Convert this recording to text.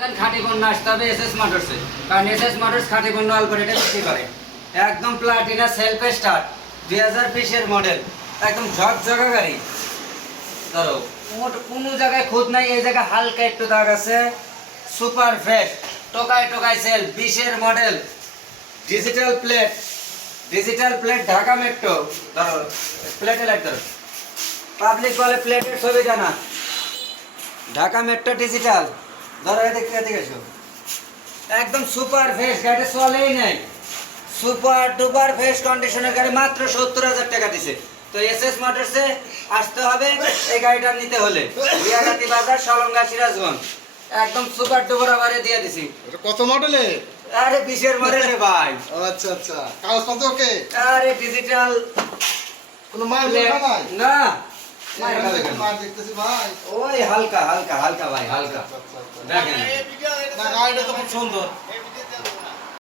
এখন খাঁটি পণ্য আসতে হবে এসএস মোটরসে কারণ এসএস মোটরস খাঁটি পণ্য অল্প রেটে বিক্রি করে। একদম প্লাটিনা সেলফ স্টার্ট দুই হাজার বিশের মডেল একদম ঝকঝকা গাড়ি। ধরো, মোট- কোনো জায়গায় খুদ নাই, এই জায়গায় হালকা একটু দাগ আছে। সুপার ফ্রেশ টোকায় টোকায় সেল বিশের model digital plate digital plate Dhaka metro ধরো প্লেটে লাইট পাবলিক বলে প্লেটের ছবি জানা ঢাকা মেট্রো ডিজিটাল ধরো একদম সুপার ফ্রেশ গাড়ি চলেই নাই। সুপার ডুপার ফ্রেশ কন্ডিশনের গাড়ি মাত্র সত্তর হাজার টাকা দিছে। তো এস এস মোটরসে আসতে হবে এই গাড়িটা নিতে হলে। বিয়াগাতি বাজার সলঙ্গা সিরাজগঞ্জ। একদম সুপার ডুপার আবারে দিয়ে দিছি। কত মডেলে আরে বিশের মডেল ভাই। আচ্ছা আচ্ছা। কাগজপত্র ওকে? আরে ডিজিটাল কোনো মাল না। এখানে দেখুন, মাল দেখতেছি ভাই ওই হালকা হালকা হালকা ভাই হালকা আচ্ছা, আচ্ছা, আচ্ছা। দেখেন না গাড়িটা তো খুব সুন্দর